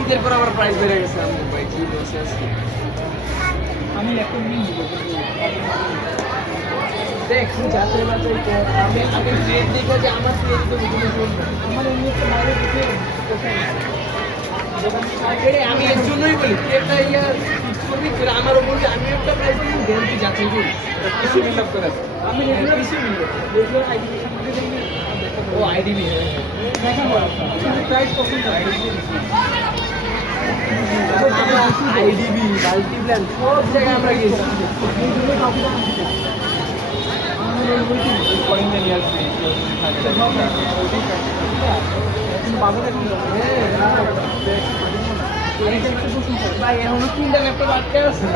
ঈদের পর আমার প্রাইস বেড়ে গেছে আমি ভাই কি বলছি আজকে আমি একটা মিনিট দেখ যাচাই বাছাই কর আমি আগে ট্রেড দেখে যে আমার ট্রেড তো বুঝে শুনবো আমার এমনি একটা বাইরে দিতে আমি এর জন্যই বলি ট্রেডটা ইয়ার করবি তোরা আমার ওপর আমি একটা প্রাইস দিই দেন যাচাই করি কিছু মিলাপ করে আমি রেগুলার কিছু মিলাপ রেগুলার আইডিবিশন থেকে দেখি ও আইডিবি দেখাবো কিন্তু প্রাইস কখন আইডিবি আইডিবি মাল্টিপ্ল্যান সব জায়গায় আমরা গেছি ভাই এখনো তিনটা ল্যাপটপ আটকে আছে